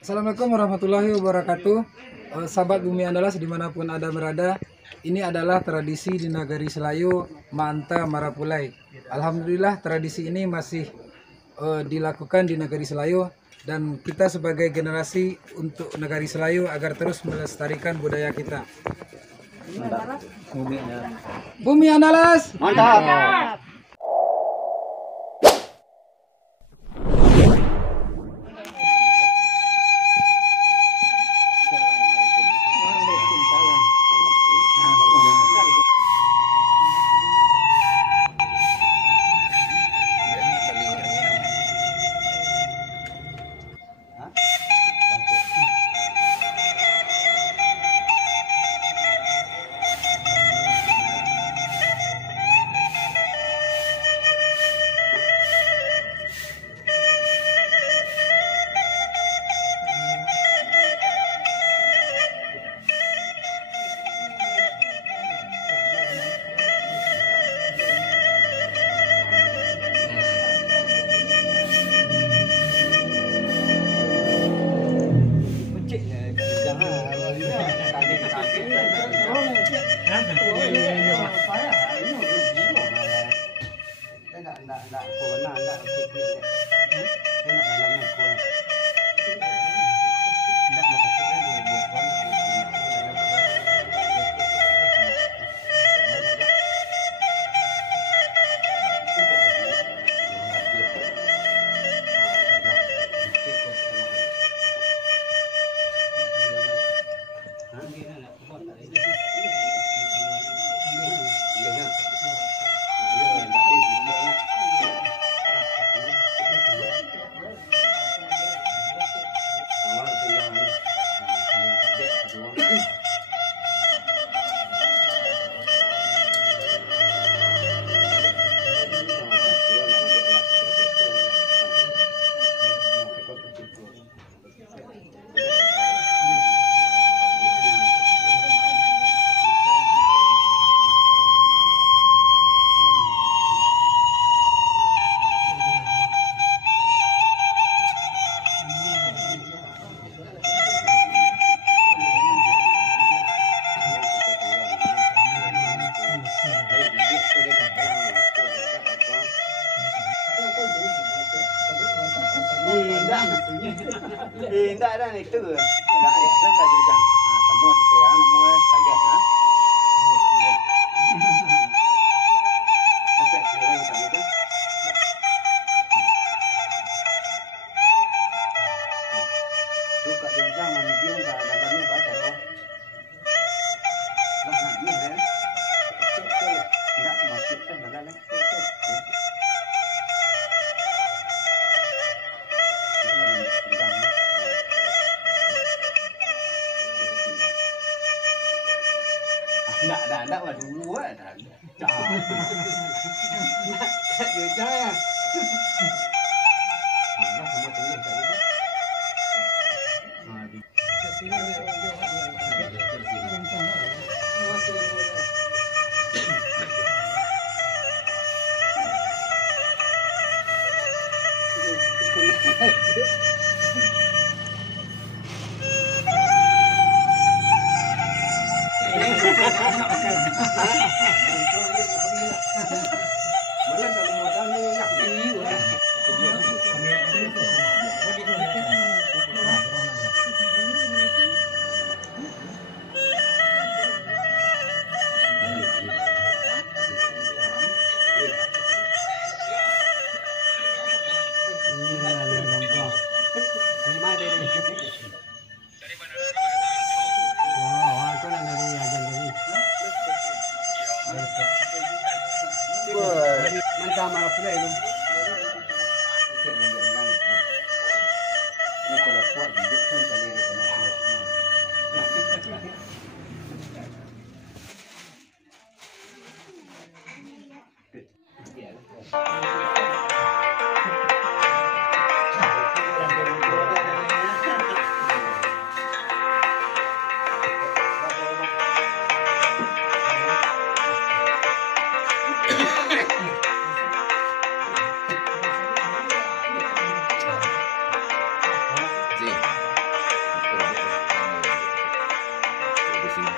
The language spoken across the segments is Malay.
Assalamualaikum warahmatullahi wabarakatuh. Sahabat Bumi Andalas dimanapun Anda berada, ini adalah tradisi di Nagari Selayu Manta Marapulai. Alhamdulillah tradisi ini masih dilakukan di Nagari Selayu, dan kita sebagai generasi untuk Nagari Selayu agar terus melestarikan budaya kita. Bumi Andalas, Mantap. Tidak ada itu, tidak ada kan kajang. Semua sekian, semua kaget, nah. Macam kira yang kaget. Juga kajang, mungkin dalamnya baca roh. Lah, ni kan? Tidak masukkan dalam. Enggak lah dulu dah. Tak juga ya. Nah, kamu tunggu tadi tu. Di sini Manta Marapulai itu. Ini kalau kuat hidup kan kali dia kena kuat. sini.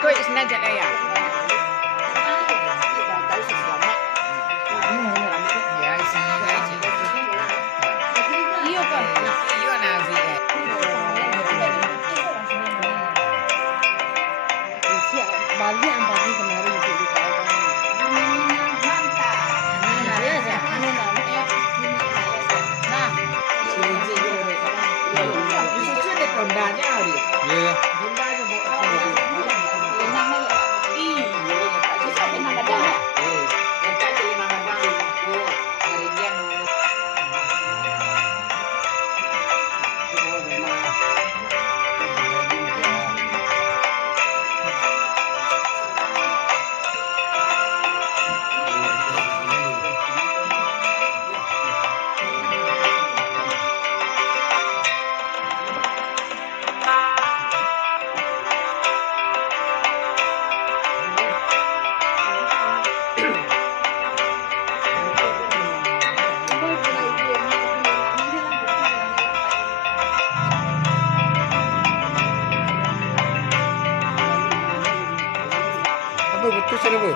Ikut sengaja ya. Ya, isinya gaji. Iya kan? Iya nazi. Bagi yang pagi kemarin itu di kawasan. Mantap. Nah, Justru ada kondanya hari. Iya. Kondanya bukan. Apa betul sih Bu?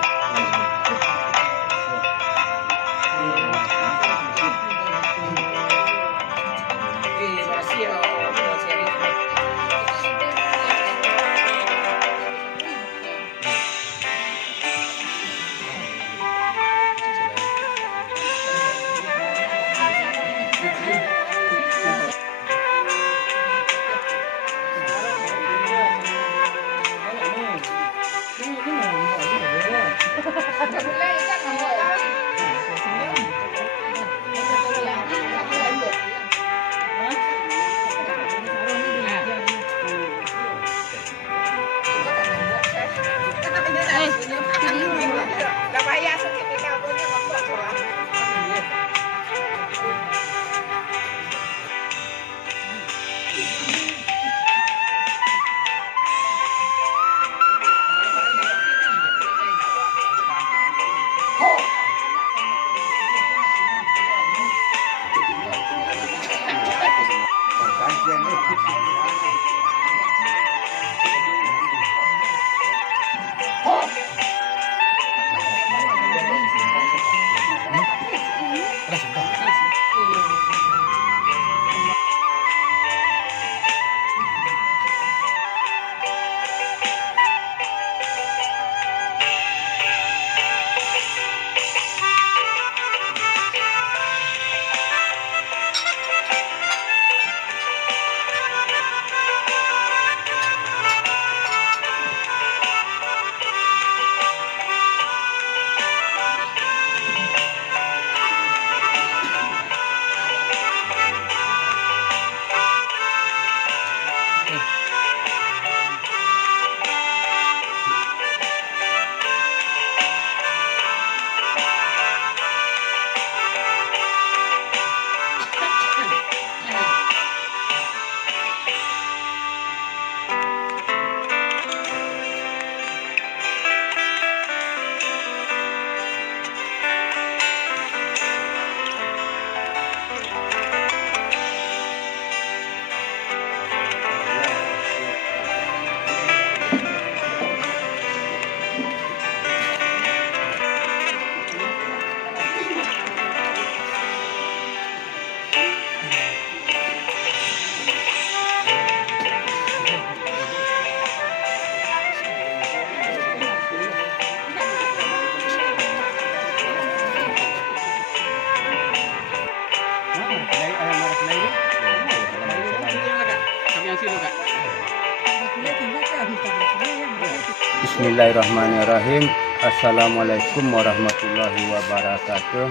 Bismillahirrahmanirrahim. Assalamualaikum warahmatullahi wabarakatuh.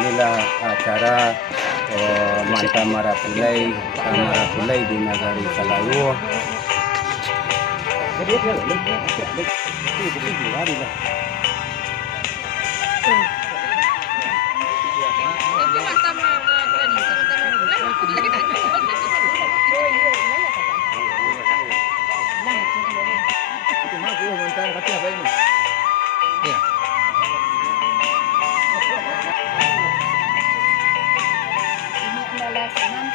Inilah acara Manta Marapulai di Nagari Salayu. Ini adalah senam